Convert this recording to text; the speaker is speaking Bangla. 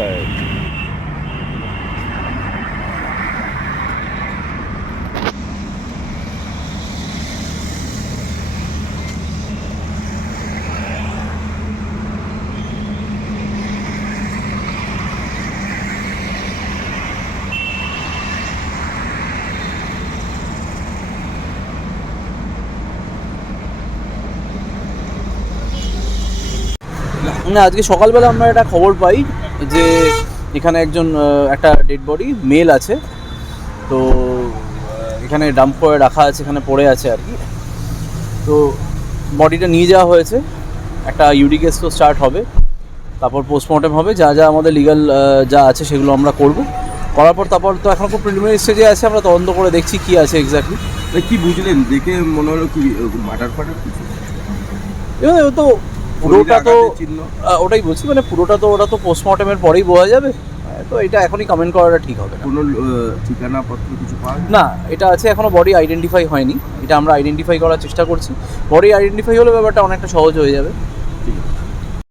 সাইড। না, আজকে সকালবেলা আমরা একটা খবর পাই যে এখানে একজন একটা ডেড বডি মেল আছে, তো এখানে ডাম্প করে রাখা আছে, এখানে পড়ে আছে আর কি। তো বডিটা নিয়ে যাওয়া হয়েছে, একটা ইউডি কেস তো স্টার্ট হবে, তারপর পোস্টমর্টেম হবে, যা যা আমাদের লিগাল যা আছে সেগুলো আমরা করব। করার পর তারপর তো এখন খুব প্রিলিমিনারি স্টেজে আছে, আমরা তদন্ত করে দেখছি কী আছে এক্স্যাক্টলি। কি বুঝলেন দেখে মনে হলো কি মার্ডার ফাটার কিছু? এবার তো পুরোটা তো চিহ্ন ওটাই বলছি, মানে পুরোটা তো ওটা তো পোস্টমর্টেমের পরেই বোঝা যাবে, তো এটা এখনই কমেন্ট করাটা ঠিক হবে না। কোনো ঠিকানা পত্র কিছু পাওয়া যায়? না, এটা আছে, এখনও বডি আইডেন্টিফাই হয়নি, এটা আমরা আইডেন্টিফাই করার চেষ্টা করছি। বডি আইডেন্টিফাই হলে ব্যাপারটা অনেকটা সহজ হয়ে যাবে।